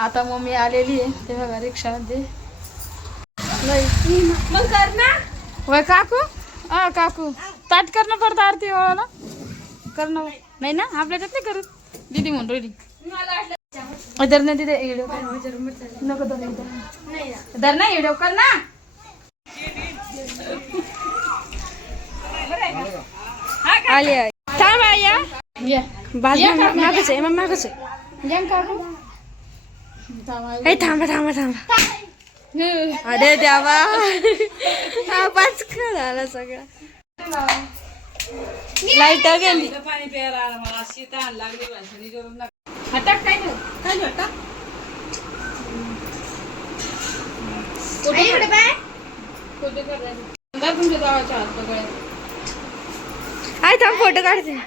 आता मम्मी आलेली आहे ते बघा रिक्षामध्ये. मग कर ना. वय काकू काकू ताट करणं पडतं आरती वाळाला करणं नाही ना आपल्याच्यात नाही करत दीदी म्हणून राहिली. धर ना तिथे व्हिडिओ नको धर ना व्हिडिओ कर ना. आली थांब या मागच आहे मग मागच या काकू आहे. थांबा थांबा थांबा. अरे देवा हा पाच झाला सगळा. लाईट गेली. पाणी प्यायला आला मला शीत आण लागली. हटाक काय नाही काय वाटतं कुठे बाय कुठे करायचं तुमच्या गावाच्या हात सगळे आहे. थांब फोटो काढते.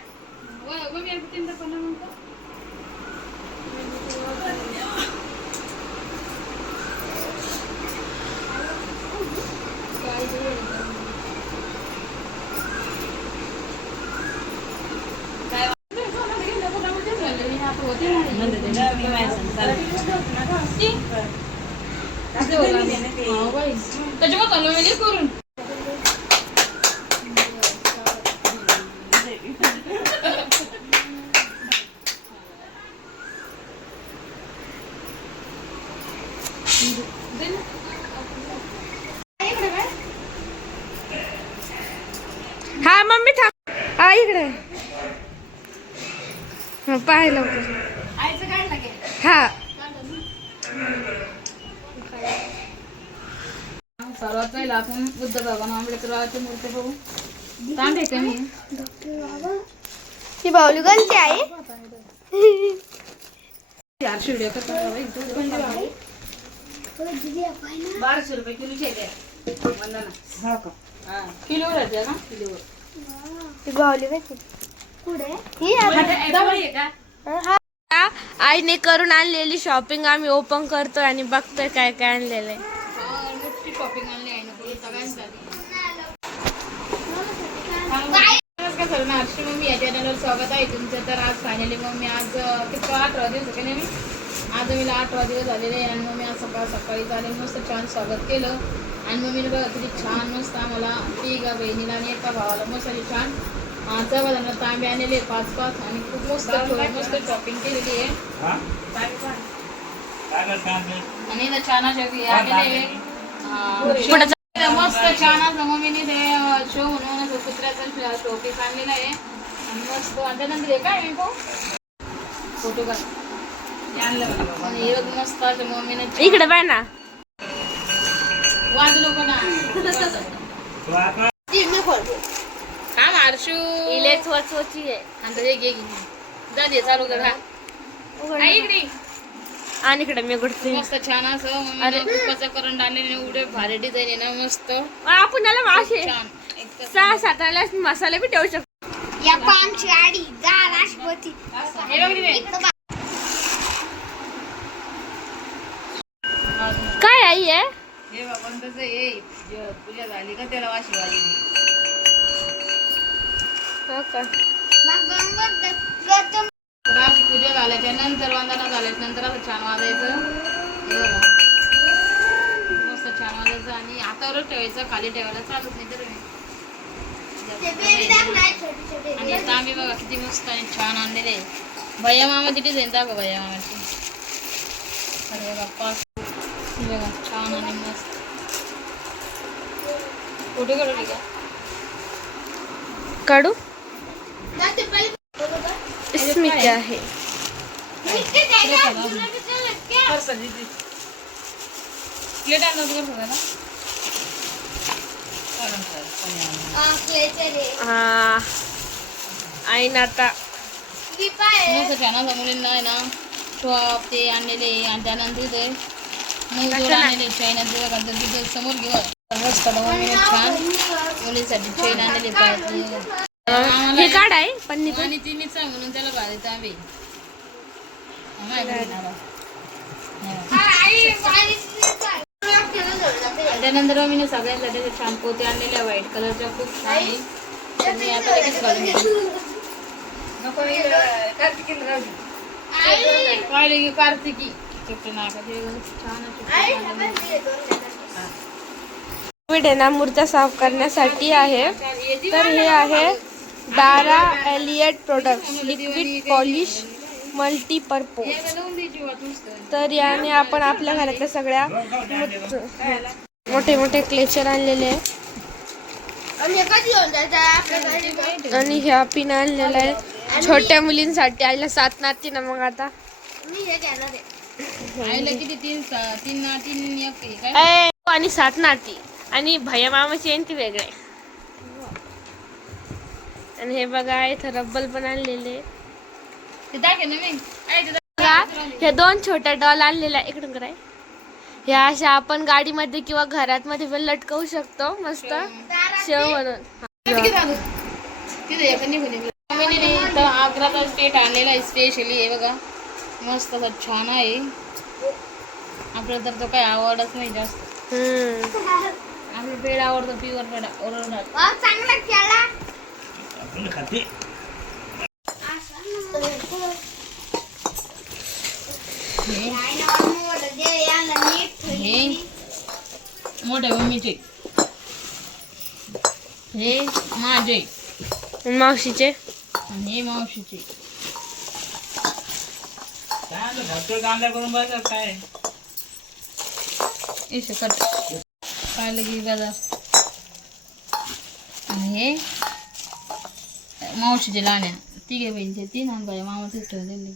करून हा मम्मी थांब. हा इकडे पाहिलं हा. सर्वात पहिला आपण बुद्ध भगवान आंबेडकरांची मूर्ती बघू. तांबे कमी ही बाहुली कोणती आहे. 400 व्हिडिओ करतो 1200 रुपये किलोची आहे वंदना. किलो राहते ना किलोवर. ती बाहुली आईने करून आणलेली शॉपिंग आम्ही ओपन करतोय आणि बघतोय काय काय आणलेलं आहे. मोठी शॉपिंग आणली आहे ना सगळ्यांसाठी. हर्षी मम्मी या चॅनलवर स्वागत आहे तुमचं. तर आज फायनली मम्मी आज किती 18 दिवस होते मी आज मला 18 दिवस झालेले आहे आणि मम्मी आज सकाळी झाले मस्त छान स्वागत केलं. आणि मम्मीने बघा किती छान मस्त आम्हाला तिघा बहिणीला आणि एका भावाला मस्त छान चव्हादांना तांबे आणलेले 5-5 आणि खूप मस्त शॉपिंग केलेली आहे. आणि ना छान असे आलेले मस्त छान असं मम्मीने ते शो म्हणून कुत्र्याचा शोपीस आणलेला आहे आणि मस्त. आणि त्यानंतर हे काय फोटो काढ आणि हे मस्त असं मम्मीने इकडे बाय ना वाजलो का ना हा मारशू इलेच वचवची आहे. आणि ते घे झाली चालू कर हा इकडे आणि इकडे मी गुडते मस्त छान असं मम्मीने तुपाचं करंट आणलेले एवढे भारी डिझाईन आहे ना मस्त. आपण त्याला मासे छान 6-7 मसाले बी ठेवू शकतो. या पामची आडी गाल अशी हे बघ रे काय आई आहे. हे बाबा तसं ये पूजा झाली का त्याला वाशी वाजली. हो का तर आज पूजा झाल्याच्या नंतर वंदना झाल्याच्या नंतर असं छान वाजायचं. हे बघा मस्त छान वाजायचं आणि हातावरच ठेवायचं खाली ठेवायला चालत नाही. तर आणि तांबे बघा किती मस्त आणि छान आणलेले आहे. भैया मामाची डिझाईन दाखव भैया मामाची. अरे बघा पाच बघा छान आणि मस्त फोटो काढली का काढू. इसमें क्या है. प्लेट आणलं होतं का ना हा आई ना आता मस्त छान असं मुलींना आहे ना टॉप ते आणलेले आणि त्यानंतर ते मूग आणलेले चायनाचे बघा तर तिथे समोर घेऊ मस्त मम्मीने छान मुलींसाठी चैन आणलेले पाहिजे. हे काढ आहे पण आणि तिन्हीच आहे म्हणून त्याला भारी तांबे त्यानंतर मम्मीने सगळ्यांसाठी छान पोते आणलेल्या व्हाईट कलरच्या खूप छान आहे. तर मी आता लगेच घालून घेते. नको कार्तिकीला राहू दे. पाहिले की कार्तिकी चुपटे नाकाचे छान असे लिक्विड आहे ना मूर्त्या साफ करण्यासाठी आहे. तर हे आहे डारा Elliott products liquid polish multipurpose. तर याने आपण आपल्या घरातल्या सगळ्या मोठे मोठे क्लेचर आणलेले आहे आणि ह्या पिन आणलेला आहे छोट्या मुलींसाठी. आईला 7 नाती ना मग आता आईला किती तीन एक आहे काय? आणि 7 नाती आणि भैया मामाची आहे ती वेगळे. आणि हे बघा इथं रब्बल पण आणलेले. ते दाखव ना मी. बघा ह्या 2 छोट्या डॉल आणलेल्या इकडून कराय. ह्या अशा आपण गाडीमध्ये किंवा घरात मध्ये पण लटकवू शकतो मस्त शेव म्हणून. तिथे एका निघून तर आग्राचा स्टेट आणलेला आहे स्पेशली. हे बघा मस्त असं छान आहे. आपल्याला तर तो काही आवडच नाही जास्त. आपलं पेड आवडतो प्युअर पेड ओरिजिनल. चांगला केला. हे मोठ्या मम्मीचे, हे माझे मावशीचे आणि हे मावशीचे. काय लगी गाजा. आणि हे मावशीचे लाण्या 3 बहिणीचे 3 आणि बाया मामाचेच ठेवलेले.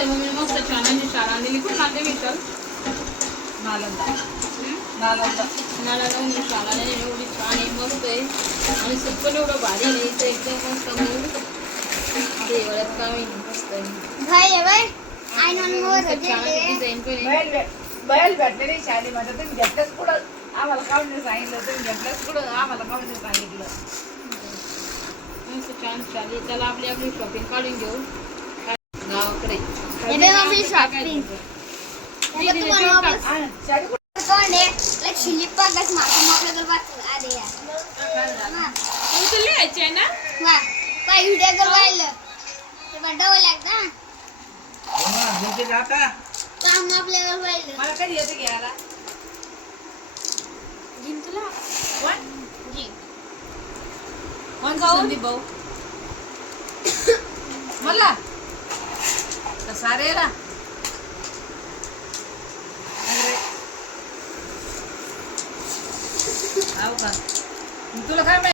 मम्मीने मस्त छान शाळा आणलेली. खूप नाते मिळतात नालंदा शाळा एवढी छान आहे मस्त आहे. आणि सुकन एवढं भारी नाही तर एकदम मस्त मूड देवळात काम मस्त आहे. छान डिझाईन पण आहे. बैल भेटले नाही शाळेमध्ये. तुम्ही घेतलंच पुढं आम्हाला काढून नाही सांगितलं. तुम्ही घेतलंच पुढं आम्हाला काढून नाही सांगितलं. मस्त छान शाळी. त्याला आपली आपली शॉपिंग काढून घेऊ गावाकडे. मला कधी येतं घ्यायला संदीप भाऊ मला सारेला तुला काय